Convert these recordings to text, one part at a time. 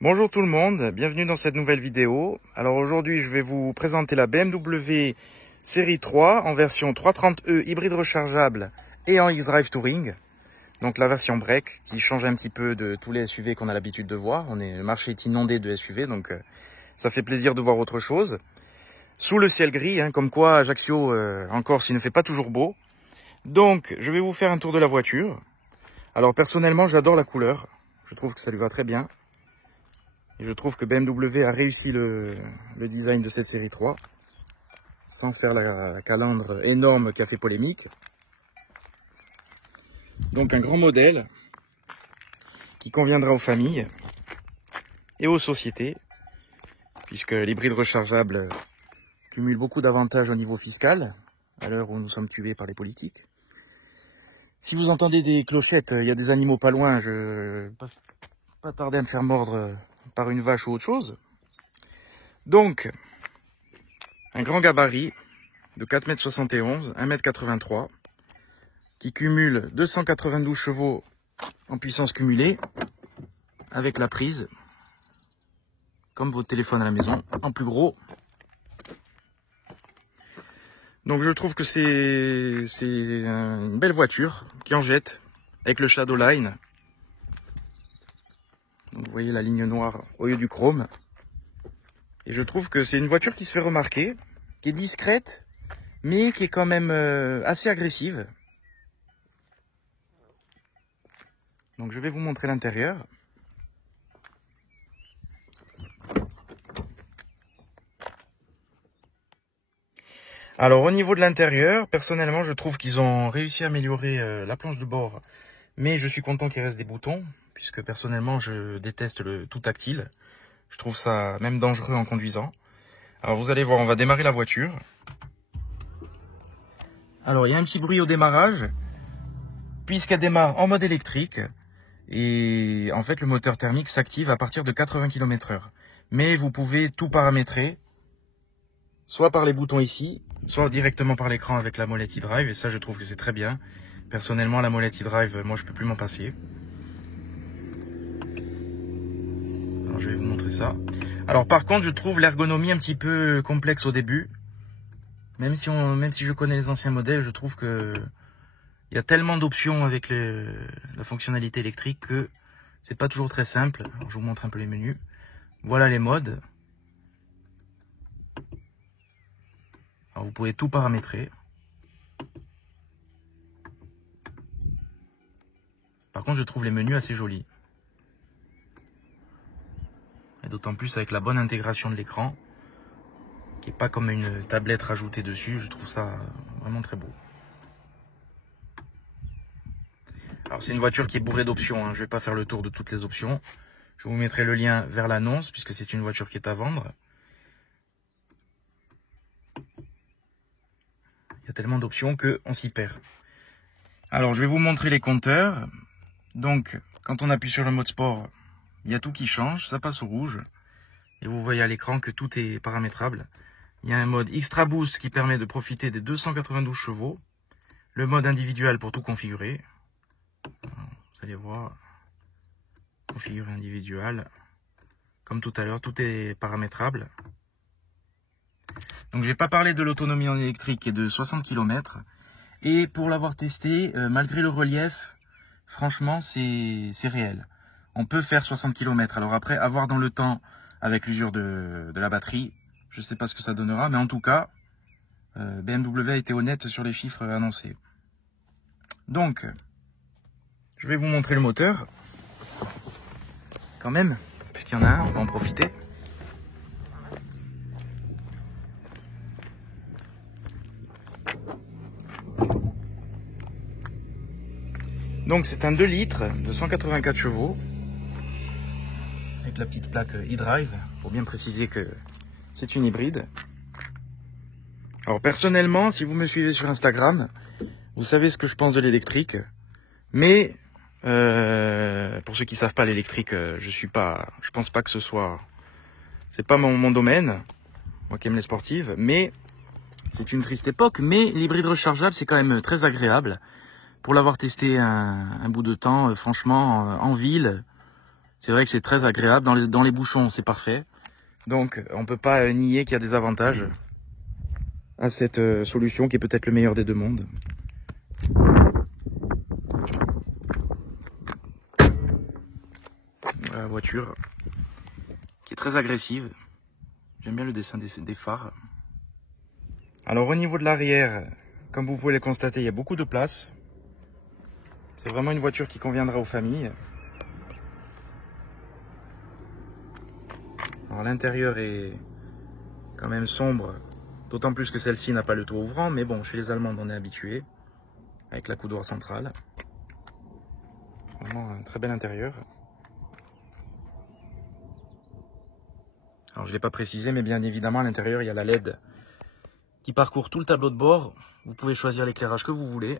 Bonjour tout le monde, bienvenue dans cette nouvelle vidéo. Alors aujourd'hui je vais vous présenter la BMW série 3 en version 330e hybride rechargeable et en X-Drive Touring. Donc la version break qui change un petit peu de tous les SUV qu'on a l'habitude de voir. Le marché est inondé de SUV donc ça fait plaisir de voir autre chose. Sous le ciel gris, comme quoi Ajaccio en Corse il ne fait pas toujours beau. Donc je vais vous faire un tour de la voiture. Alors personnellement j'adore la couleur, je trouve que ça lui va très bien. Et je trouve que BMW a réussi le design de cette série 3, sans faire la calandre énorme qui a fait polémique. Donc un grand modèle qui conviendra aux familles et aux sociétés, puisque l'hybride rechargeable cumule beaucoup d'avantages au niveau fiscal, à l'heure où nous sommes tués par les politiques. Si vous entendez des clochettes, il y a des animaux pas loin, je vais pas tarder à me faire mordre par une vache ou autre chose. Donc, un grand gabarit de 4,71 m, 1,83 m, qui cumule 292 chevaux en puissance cumulée, avec la prise, comme votre téléphone à la maison, en plus gros. Donc je trouve que c'est une belle voiture qui en jette, avec le Shadowline. Donc vous voyez la ligne noire au lieu du chrome. Et je trouve que c'est une voiture qui se fait remarquer, qui est discrète, mais qui est quand même assez agressive. Donc je vais vous montrer l'intérieur. Alors au niveau de l'intérieur, personnellement je trouve qu'ils ont réussi à améliorer la planche de bord. Mais je suis content qu'il reste des boutons, puisque personnellement je déteste le tout tactile. Je trouve ça même dangereux en conduisant. Alors vous allez voir, on va démarrer la voiture. Alors il y a un petit bruit au démarrage, puisqu'elle démarre en mode électrique. Et en fait le moteur thermique s'active à partir de 80 km/h. Mais vous pouvez tout paramétrer, soit par les boutons ici, soit directement par l'écran avec la molette e-drive. Et ça je trouve que c'est très bien. Personnellement la molette e-drive, moi je peux plus m'en passer. Alors je vais vous montrer ça. Alors par contre je trouve l'ergonomie un petit peu complexe au début. Même si je connais les anciens modèles, je trouve que il y a tellement d'options avec la fonctionnalité électrique que c'est pas toujours très simple. Alors, je vous montre un peu les menus. Voilà les modes. Alors, vous pouvez tout paramétrer. Par contre, je trouve les menus assez jolis. Et d'autant plus avec la bonne intégration de l'écran, qui n'est pas comme une tablette rajoutée dessus. Je trouve ça vraiment très beau. Alors c'est une voiture qui est bourrée d'options, je ne vais pas faire le tour de toutes les options. Je vous mettrai le lien vers l'annonce, puisque c'est une voiture qui est à vendre. Il y a tellement d'options qu'on s'y perd. Alors je vais vous montrer les compteurs. Donc quand on appuie sur le mode sport, il y a tout qui change, ça passe au rouge. Et vous voyez à l'écran que tout est paramétrable. Il y a un mode Extra Boost qui permet de profiter des 292 chevaux. Le mode individuel pour tout configurer. Vous allez voir, configurer individuel. Comme tout à l'heure, tout est paramétrable. Donc je vais pas parler de l'autonomie en électrique qui est de 60 km. Et pour l'avoir testé, malgré le relief, franchement c'est réel. On peut faire 60 km. Alors après, à voir dans le temps avec l'usure de la batterie, je sais pas ce que ça donnera. Mais en tout cas, BMW a été honnête sur les chiffres annoncés. Donc, je vais vous montrer le moteur. Quand même, puisqu'il y en a un, on va en profiter. Donc c'est un 2 litres de 184 chevaux. Avec la petite plaque e-drive, pour bien préciser que c'est une hybride. Alors personnellement, si vous me suivez sur Instagram, vous savez ce que je pense de l'électrique. Mais pour ceux qui savent pas l'électrique, je pense pas que c'est pas mon domaine, moi qui aime les sportives, mais c'est une triste époque. Mais l'hybride rechargeable, c'est quand même très agréable. Pour l'avoir testé un bout de temps, franchement, en ville, C'est vrai que c'est très agréable. Dans les bouchons, c'est parfait. Donc, on peut pas nier qu'il y a des avantages à cette solution qui est peut-être le meilleur des deux mondes. Voilà la voiture qui est très agressive. J'aime bien le dessin des phares. Alors au niveau de l'arrière, comme vous pouvez le constater, il y a beaucoup de place. C'est vraiment une voiture qui conviendra aux familles. Alors l'intérieur est quand même sombre, d'autant plus que celle-ci n'a pas le toit ouvrant, mais bon, chez les Allemandes on est habitué, avec la coudoir centrale. Vraiment un très bel intérieur. Alors je ne l'ai pas précisé, mais bien évidemment à l'intérieur il y a la LED qui parcourt tout le tableau de bord. Vous pouvez choisir l'éclairage que vous voulez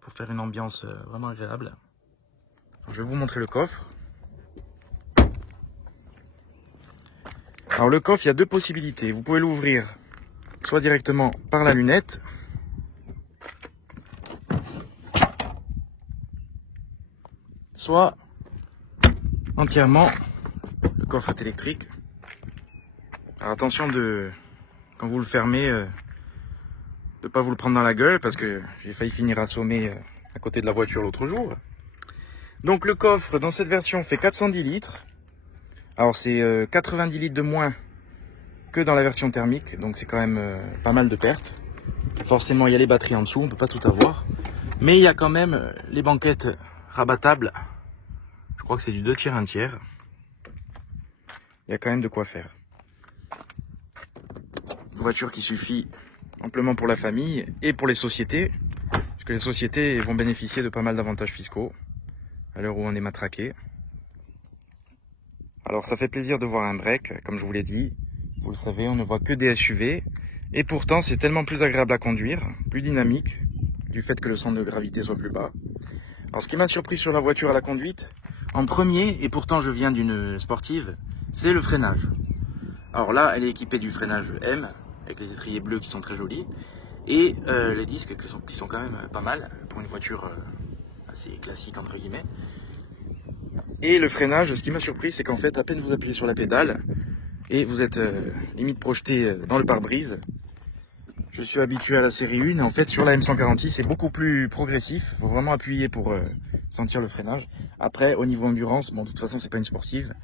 pour faire une ambiance vraiment agréable. Alors, je vais vous montrer le coffre. Alors le coffre, il y a deux possibilités. Vous pouvez l'ouvrir soit directement par la lunette, soit entièrement. Le coffre est électrique. Alors attention quand vous le fermez, de ne pas vous le prendre dans la gueule, parce que j'ai failli finir assommé à côté de la voiture l'autre jour. Donc le coffre dans cette version fait 410 litres. Alors c'est 90 litres de moins que dans la version thermique, donc c'est quand même pas mal de pertes. Forcément il y a les batteries en dessous, on ne peut pas tout avoir. Mais il y a quand même les banquettes rabattables. Je crois que c'est du 2 tiers 1 tiers. Il y a quand même de quoi faire. Une voiture qui suffit amplement pour la famille et pour les sociétés, puisque les sociétés vont bénéficier de pas mal d'avantages fiscaux à l'heure où on est matraqué. Alors ça fait plaisir de voir un break, comme je vous l'ai dit. Vous le savez, on ne voit que des SUV. Et pourtant, c'est tellement plus agréable à conduire, plus dynamique, du fait que le centre de gravité soit plus bas. Alors ce qui m'a surpris sur la voiture à la conduite, en premier, et pourtant je viens d'une sportive, c'est le freinage. Alors là, elle est équipée du freinage M, avec les étriers bleus qui sont très jolis, et les disques qui sont quand même pas mal, pour une voiture assez classique entre guillemets. Et le freinage, ce qui m'a surpris, c'est qu'en fait, à peine vous appuyez sur la pédale, et vous êtes limite projeté dans le pare-brise. Je suis habitué à la série 1, et en fait sur la M146 c'est beaucoup plus progressif, il faut vraiment appuyer pour sentir le freinage. Après au niveau endurance, bon de toute façon c'est pas une sportive,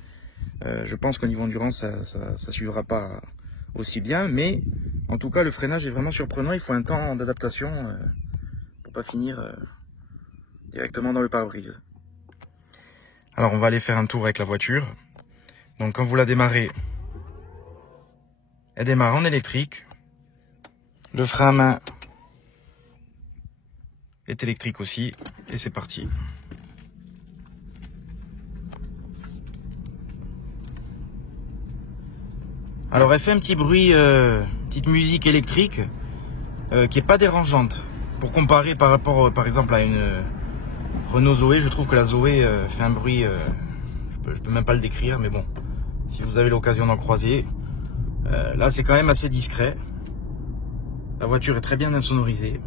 je pense qu'au niveau endurance ça suivra pas aussi bien, mais en tout cas le freinage est vraiment surprenant, il faut un temps d'adaptation pour pas finir directement dans le pare-brise. Alors on va aller faire un tour avec la voiture. Donc quand vous la démarrez, elle démarre en électrique. Le frein à main est électrique aussi. Et c'est parti. Alors elle fait un petit bruit, petite musique électrique qui est pas dérangeante. Pour comparer par rapport par exemple à une Renault Zoé, je trouve que la Zoé fait un bruit, je peux même pas le décrire, mais bon, si vous avez l'occasion d'en croiser, là c'est quand même assez discret. La voiture est très bien insonorisée.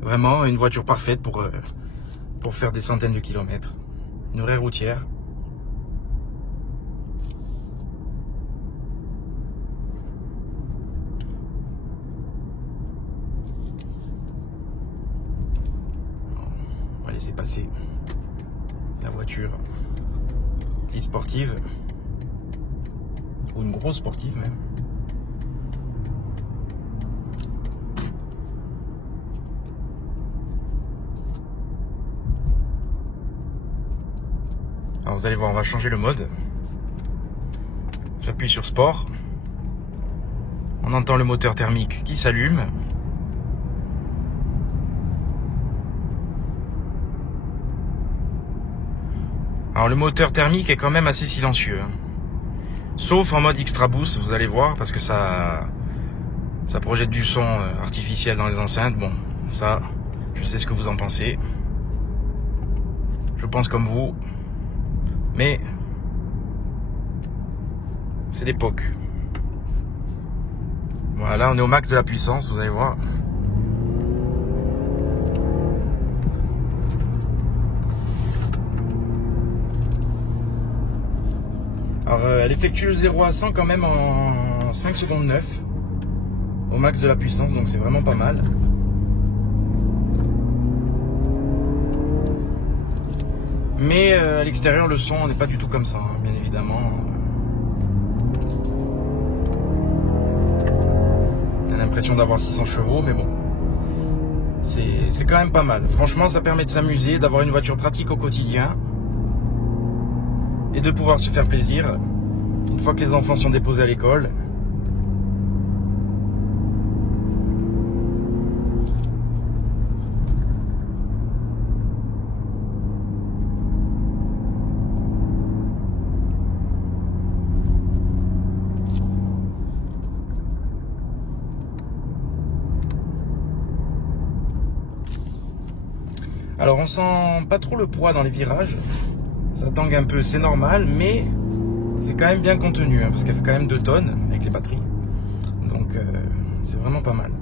Vraiment une voiture parfaite pour faire des centaines de kilomètres. Une vraie routière. On va laisser passer la voiture petite sportive. Ou une grosse sportive même. Alors vous allez voir, on va changer le mode. J'appuie sur sport. On entend le moteur thermique qui s'allume. Alors le moteur thermique est quand même assez silencieux. Sauf en mode extra boost, vous allez voir, parce que ça projette du son artificiel dans les enceintes. Bon, ça, je sais ce que vous en pensez. Je pense comme vous. Mais c'est l'époque. Voilà, on est au max de la puissance, vous allez voir. Alors elle effectue le 0 à 100 quand même en 5 secondes 9 au max de la puissance, donc c'est vraiment pas mal. Mais à l'extérieur le son n'est pas du tout comme ça, hein, bien évidemment. On a l'impression d'avoir 600 chevaux, mais bon. C'est quand même pas mal. Franchement, ça permet de s'amuser, d'avoir une voiture pratique au quotidien et de pouvoir se faire plaisir une fois que les enfants sont déposés à l'école. Alors on sent pas trop le poids dans les virages, ça tangue un peu, c'est normal, mais c'est quand même bien contenu, hein, parce qu'elle fait quand même 2 tonnes avec les batteries, donc c'est vraiment pas mal.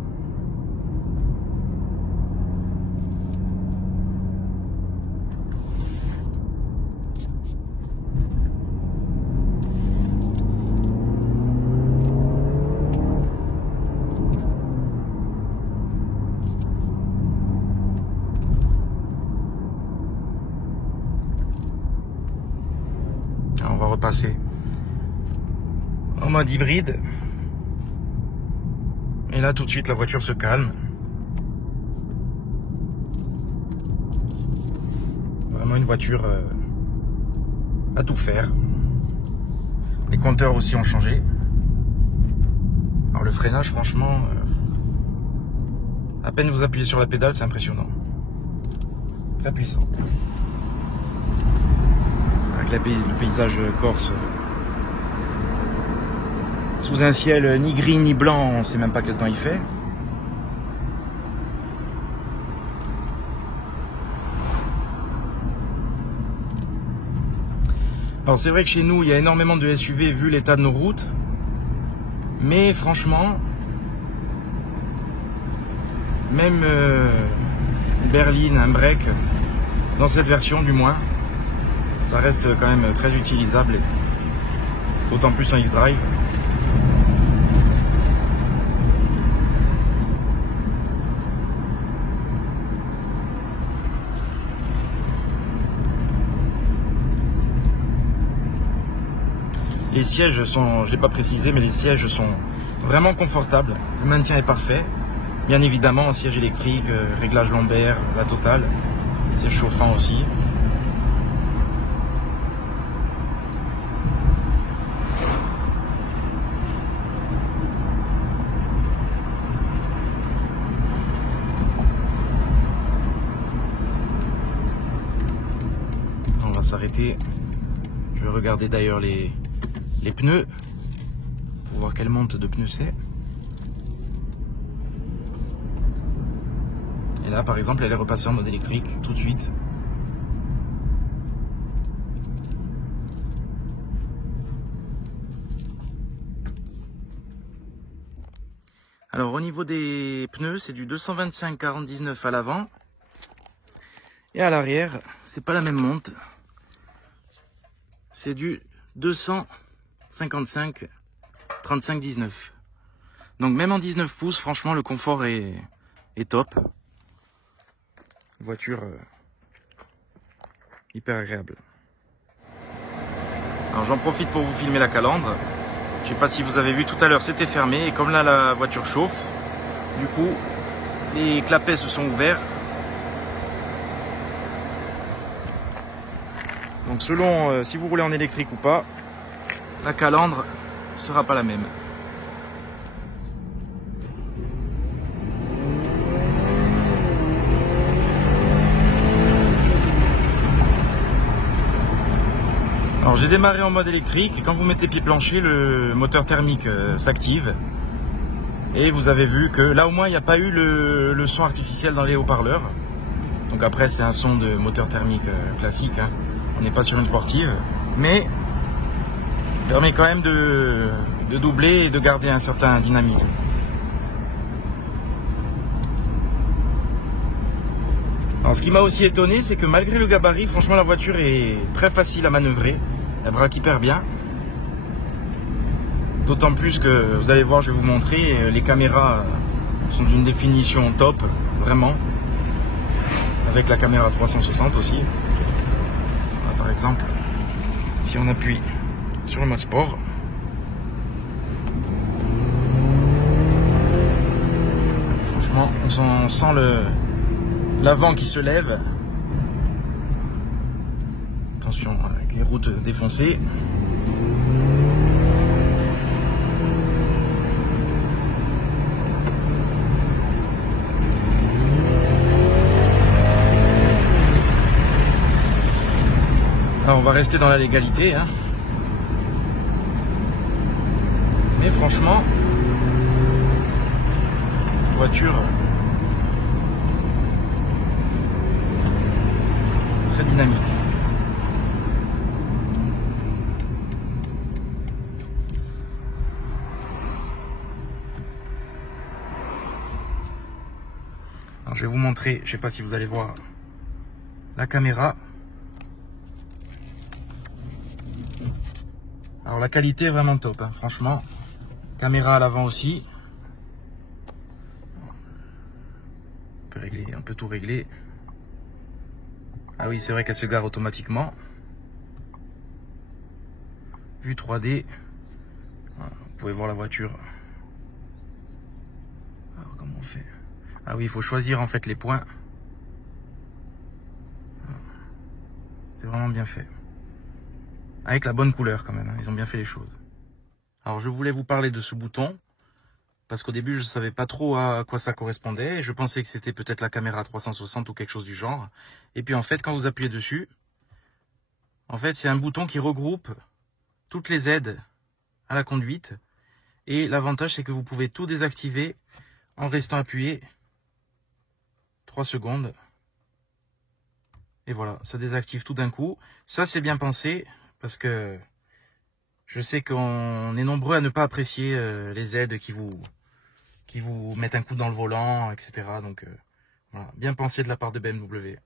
On va repasser en mode hybride. Et là tout de suite la voiture se calme. Vraiment une voiture à tout faire. Les compteurs aussi ont changé. Alors le freinage franchement, à peine vous appuyez sur la pédale, c'est impressionnant. Très puissant. Avec le paysage corse sous un ciel ni gris ni blanc, on ne sait même pas quel temps il fait. Alors c'est vrai que chez nous il y a énormément de SUV vu l'état de nos routes, mais franchement même berline, un break, dans cette version du moins, ça reste quand même très utilisable, d'autant plus en X-Drive. Les sièges sont, j'ai pas précisé, mais les sièges sont vraiment confortables. Le maintien est parfait. Bien évidemment, siège électrique, réglage lombaire, la totale. Siège chauffant aussi. On va s'arrêter. Je vais regarder d'ailleurs les pneus pour voir quelle monte de pneus c'est. Et là par exemple elle est repassée en mode électrique tout de suite. Alors au niveau des pneus c'est du 225/49 à l'avant. Et à l'arrière c'est pas la même monte. C'est du 255/35/19. Donc même en 19 pouces, franchement le confort est top. Voiture hyper agréable. Alors j'en profite pour vous filmer la calandre. Je sais pas si vous avez vu tout à l'heure, c'était fermé. Et comme là la voiture chauffe, du coup les clapets se sont ouverts. Donc selon si vous roulez en électrique ou pas, la calandre sera pas la même. Alors j'ai démarré en mode électrique et quand vous mettez pied plancher, le moteur thermique s'active. Et vous avez vu que là au moins il n'y a pas eu le son artificiel dans les haut-parleurs. Donc après c'est un son de moteur thermique classique, hein. On n'est pas sur une sportive, mais permet quand même de doubler et de garder un certain dynamisme. Alors ce qui m'a aussi étonné, c'est que malgré le gabarit, franchement la voiture est très facile à manœuvrer, elle braque hyper bien. D'autant plus que vous allez voir, je vais vous montrer, les caméras sont d'une définition top, vraiment. Avec la caméra 360 aussi. Voilà, par exemple, si on appuie sur le mode sport, franchement, on sent l'avant qui se lève. Attention avec les routes défoncées. Alors on va rester dans la légalité, hein. Mais franchement, voiture très dynamique. Alors je vais vous montrer, je sais pas si vous allez voir la caméra. Alors la qualité est vraiment top, hein, franchement. Caméra à l'avant aussi. On peut tout régler. Ah oui, c'est vrai qu'elle se gare automatiquement. Vue 3D. Voilà, vous pouvez voir la voiture. Alors comment on fait? Ah oui, il faut choisir en fait les points. C'est vraiment bien fait. Avec la bonne couleur quand même, hein. Ils ont bien fait les choses. Alors je voulais vous parler de ce bouton, parce qu'au début je ne savais pas trop à quoi ça correspondait, et je pensais que c'était peut-être la caméra 360 ou quelque chose du genre. Et puis en fait quand vous appuyez dessus, en fait c'est un bouton qui regroupe toutes les aides à la conduite, et l'avantage c'est que vous pouvez tout désactiver en restant appuyé 3 secondes. Et voilà, ça désactive tout d'un coup. Ça c'est bien pensé, parce que je sais qu'on est nombreux à ne pas apprécier les aides qui vous mettent un coup dans le volant, etc. Donc voilà, bien pensé de la part de BMW.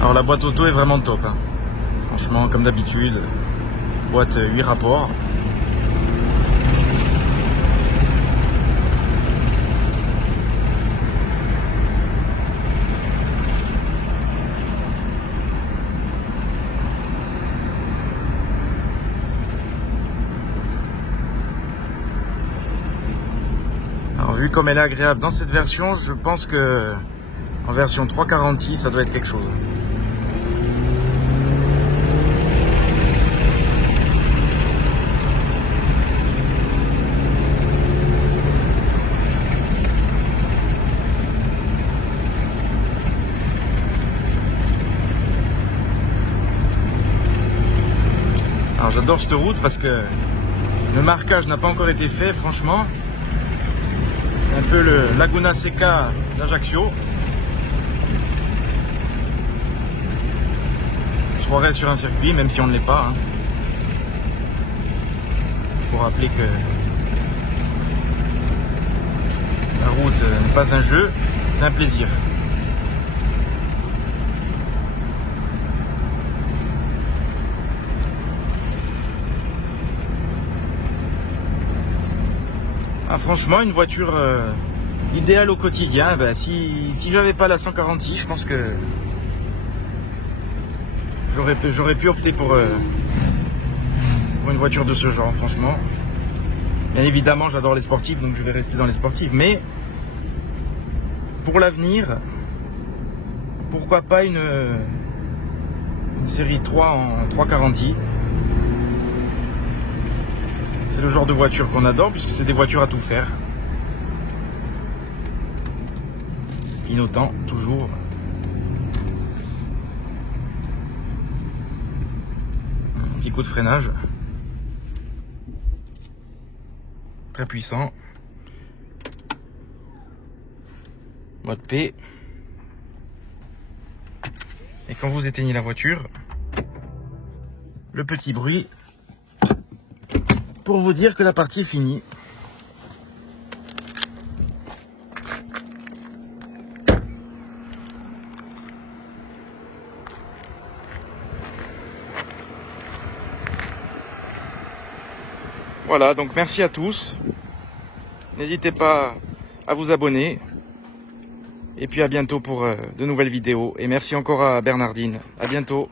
Alors la boîte auto est vraiment top, hein. Franchement comme d'habitude, boîte 8 rapports. Alors vu comme elle est agréable dans cette version, je pense que en version 340i ça doit être quelque chose. Alors j'adore cette route parce que le marquage n'a pas encore été fait, franchement. C'est un peu le Laguna Seca d'Ajaccio. Je croirais sur un circuit, même si on ne l'est pas, hein. Il faut rappeler que la route n'est pas un jeu, c'est un plaisir. Ah, franchement, une voiture idéale au quotidien. Ben, si j'avais pas la 140i, je pense que j'aurais pu opter pour une voiture de ce genre, franchement. Bien évidemment, j'adore les sportifs, donc je vais rester dans les sportifs. Mais pour l'avenir, pourquoi pas une série 3 en 340i. C'est le genre de voiture qu'on adore, puisque c'est des voitures à tout faire. Clignotant, toujours. Un petit coup de freinage. Très puissant. Mode P. Et quand vous éteignez la voiture, le petit bruit pour vous dire que la partie est finie. Voilà, donc merci à tous. N'hésitez pas à vous abonner. Et puis à bientôt pour de nouvelles vidéos. Et merci encore à Bernardine. À bientôt.